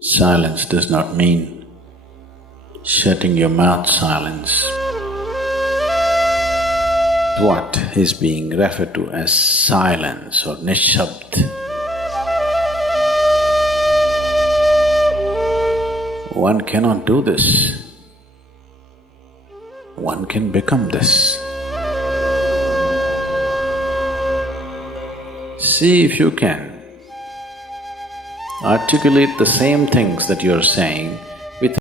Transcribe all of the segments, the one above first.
Silence does not mean shutting your mouth silence. What is being referred to as silence or nishabd? One cannot do this. One can become this. See if you can articulate the same things that you're saying with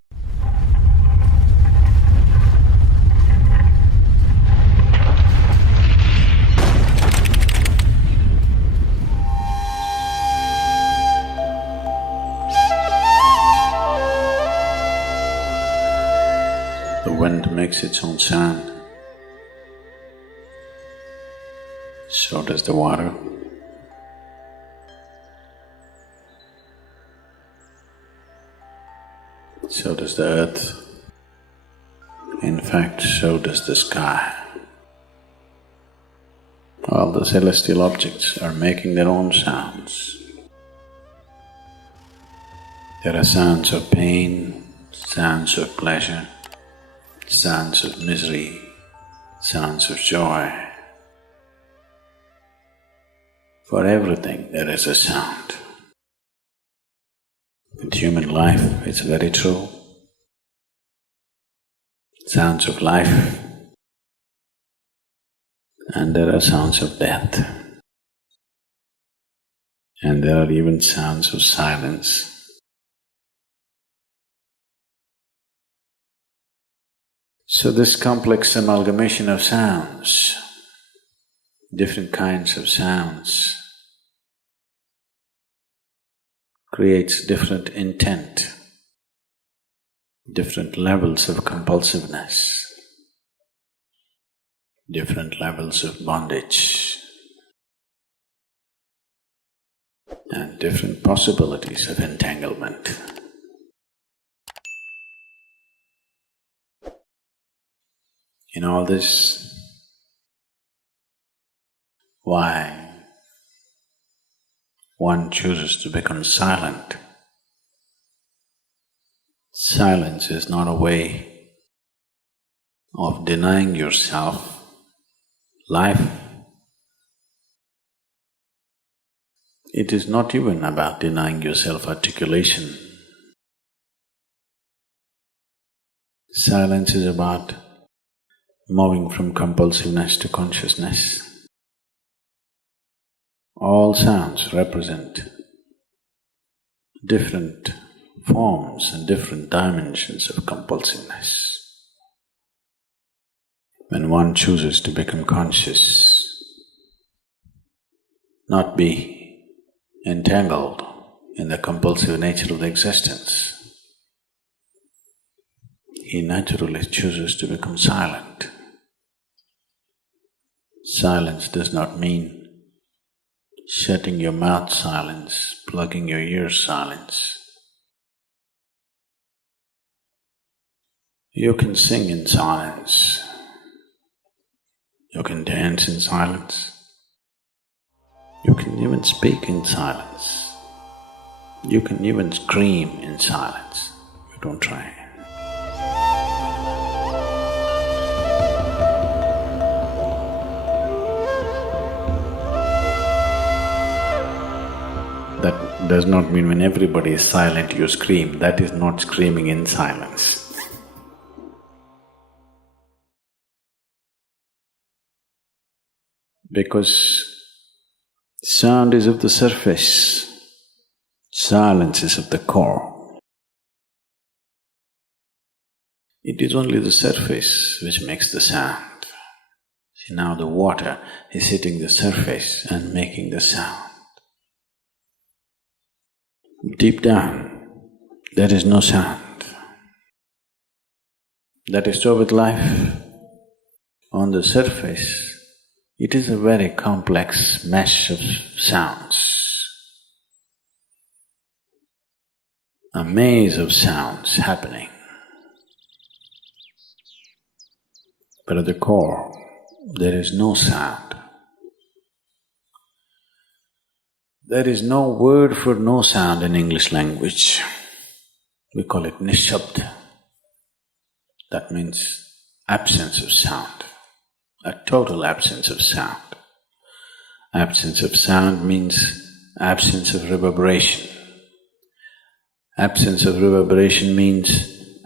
the wind makes its own sound, so does the water. So does the earth. In fact, so does the sky. All the celestial objects are making their own sounds. There are sounds of pain, sounds of pleasure, sounds of misery, sounds of joy. For everything there is a sound. In human life, it's very true. Sounds of life, and there are sounds of death, and there are even sounds of silence. So this complex amalgamation of sounds, different kinds of sounds, creates different intent, different levels of compulsiveness, different levels of bondage, and different possibilities of entanglement. In all this, why one chooses to become silent? Silence is not a way of denying yourself life. It is not even about denying yourself articulation. Silence is about moving from compulsiveness to consciousness. All sounds represent different forms and different dimensions of compulsiveness. When one chooses to become conscious, not be entangled in the compulsive nature of the existence, he naturally chooses to become silent. Silence does not mean shutting your mouth silence, plugging your ears silence. You can sing in silence, you can dance in silence, you can even speak in silence, you can even scream in silence. You don't try. That does not mean when everybody is silent you scream. That is not screaming in silence. Because sound is of the surface, silence is of the core. It is only the surface which makes the sound. See, now the water is hitting the surface and making the sound. Deep down, there is no sound. That is so with life. On the surface, it is a very complex mesh of sounds, a maze of sounds happening. But at the core, there is no sound. There is no word for no sound in English language. we call it nishabd. That means absence of sound, a total absence of sound. Absence of sound means absence of reverberation. Absence of reverberation means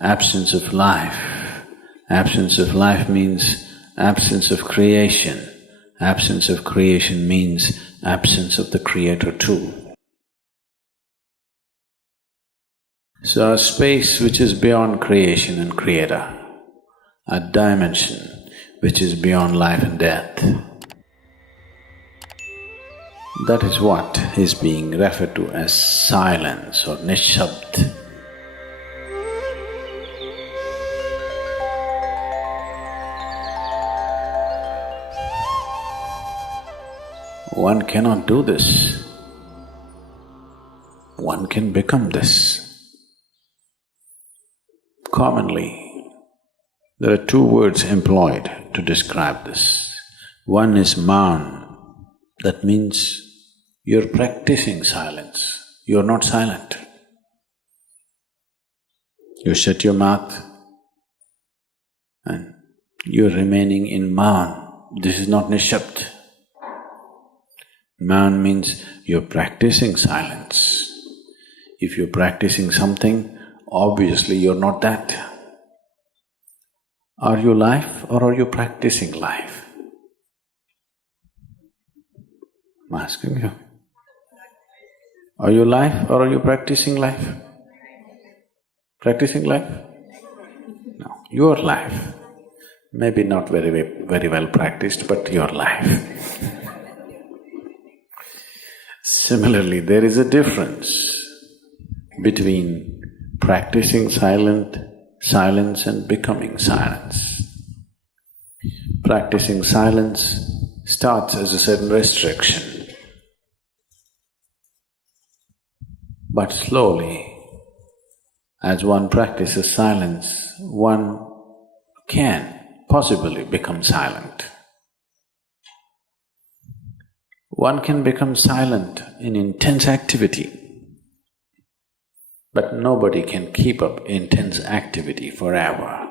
absence of life. Absence of life means absence of creation. Absence of creation means absence of the Creator too. So a space which is beyond creation and Creator, a dimension which is beyond life and death, that is what is being referred to as silence or nishabd. One cannot do this. One can become this. Commonly, there are two words employed to describe this. One is maun, that means you're practicing silence, you're not silent. You shut your mouth and you're remaining in maun. This is not nishabd. Maun means you're practicing silence. If you're practicing something, obviously you're not that. Are you life or are you practicing life? I'm asking you. Are you life or are you practicing life? Practicing life? No, your life. Maybe not very well practiced, but your life. Similarly, there is a difference between practicing silence and becoming silence. Practicing silence starts as a certain restriction, but slowly, as one practices silence, one can possibly become silent. One can become silent in intense activity, but nobody can keep up intense activity forever.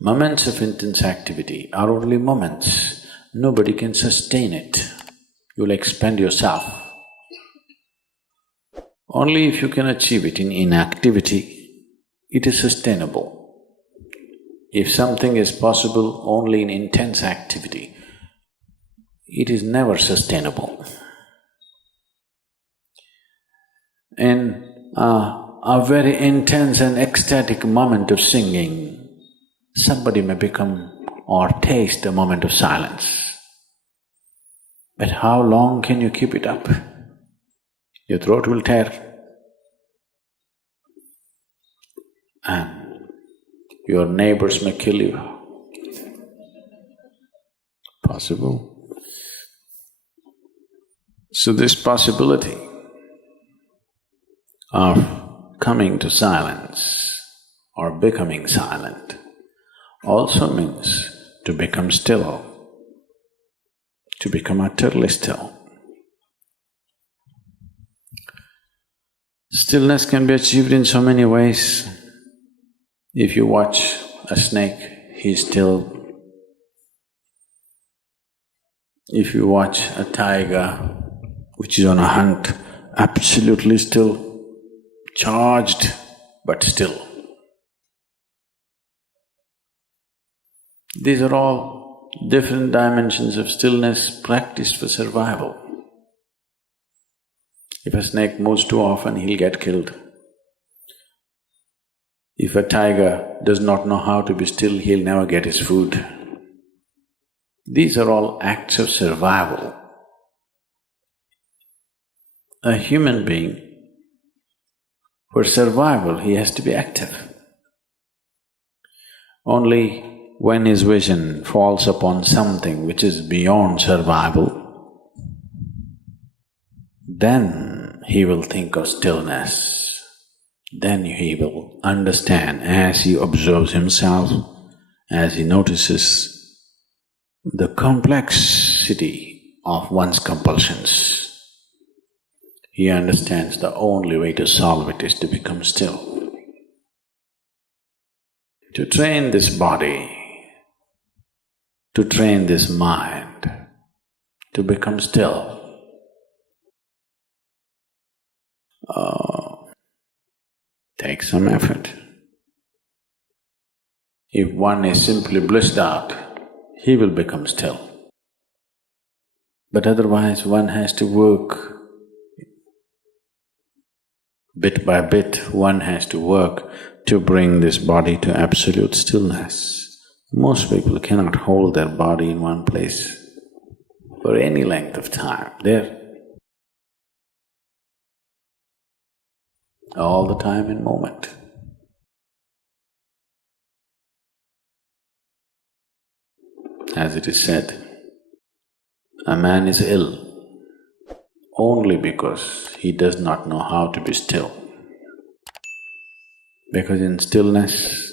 Moments of intense activity are only moments, nobody can sustain it. You'll expend yourself. Only if you can achieve it in inactivity, it is sustainable. If something is possible only in intense activity, it is never sustainable. In a very intense and ecstatic moment of singing, somebody may become or taste a moment of silence. But how long can you keep it up? Your throat will tear and your neighbors may kill you. Possible. So this possibility of coming to silence or becoming silent also means to become still, to become utterly still. Stillness can be achieved in so many ways. If you watch a snake, he's still. If you watch a tiger which is on a hunt, absolutely still, charged but still. These are all different dimensions of stillness practiced for survival. If a snake moves too often, he'll get killed. If a tiger does not know how to be still, he'll never get his food. These are all acts of survival. A human being, for survival, he has to be active. Only when his vision falls upon something which is beyond survival, then he will think of stillness. Then he will understand as he observes himself, as he notices the complexity of one's compulsions. He understands the only way to solve it is to become still. to train this body, to train this mind, to become still. Takes some effort. If one is simply blissed out, he will become still. But otherwise, one has to work bit by bit, one has to work to bring this body to absolute stillness. Most people cannot hold their body in one place for any length of time. They're all the time in moment. As it is said, a man is ill only because he does not know how to be still. Because in stillness,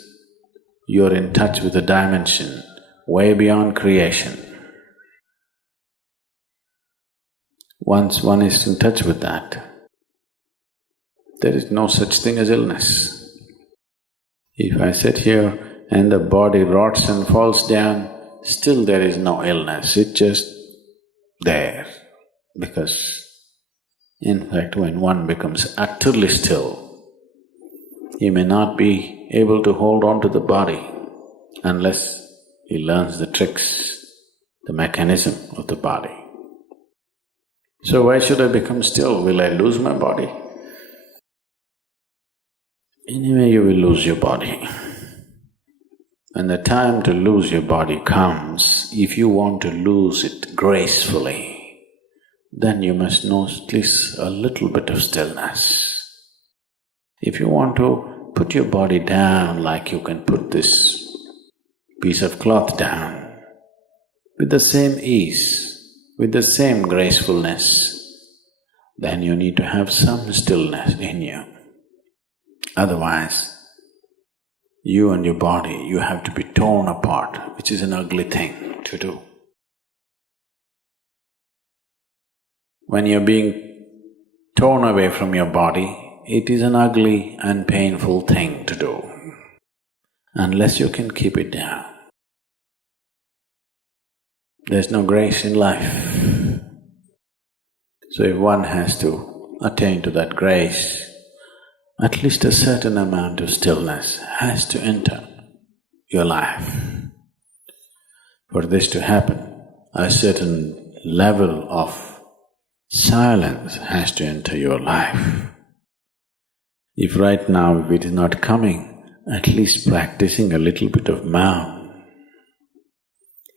you're in touch with a dimension way beyond creation. Once one is in touch with that, there is no such thing as illness. If I sit here and the body rots and falls down, still there is no illness, it's just there. Because in fact, when one becomes utterly still, he may not be able to hold on to the body unless he learns the tricks, the mechanism of the body. So why should I become still? Will I lose my body? Anyway, you will lose your body. When the time to lose your body comes, if you want to lose it gracefully, then you must know at least a little bit of stillness. If you want to put your body down like you can put this piece of cloth down, with the same ease, with the same gracefulness, then you need to have some stillness in you. Otherwise, you and your body, you have to be torn apart, which is an ugly thing to do. When you're being torn away from your body, it is an ugly and painful thing to do, unless you can keep it down. There's no grace in life. So if one has to attain to that grace, at least a certain amount of stillness has to enter your life. For this to happen, a certain level of silence has to enter your life. If right now, if it is not coming, at least practicing a little bit of Maum.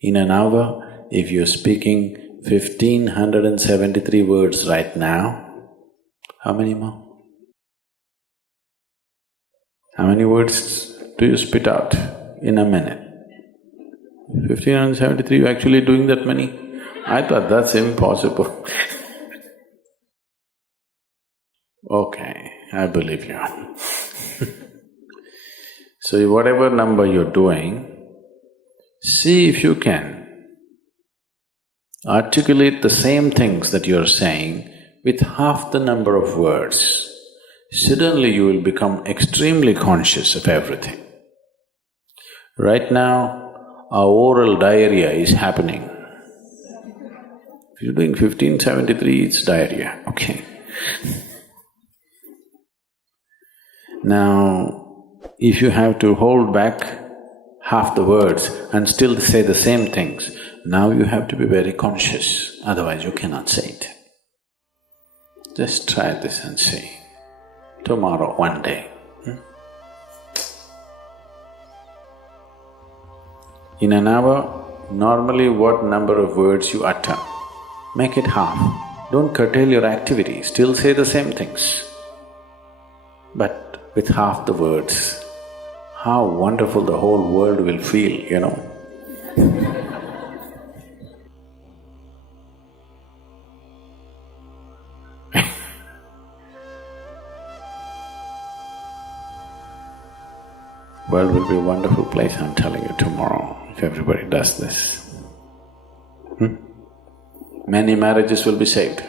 In an hour, if you're speaking 1,573 words right now, how many more? How many words do you spit out in a minute? 1,573, you're actually doing that many? I thought that's impossible. Okay, I believe you. So whatever number you're doing, see if you can articulate the same things that you're saying with half the number of words. Suddenly you will become extremely conscious of everything. Right now, our oral diarrhea is happening. If you're doing 1573, it's diarrhea, okay. Now, if you have to hold back half the words and still say the same things, now you have to be very conscious, otherwise you cannot say it. Just try this and see. Tomorrow, one day. In an hour, normally what number of words you utter, make it half. Don't curtail your activity, still say the same things. But with half the words, how wonderful the whole world will feel, you know. World will be a wonderful place, I'm telling you, tomorrow, if everybody does this. Many marriages will be saved.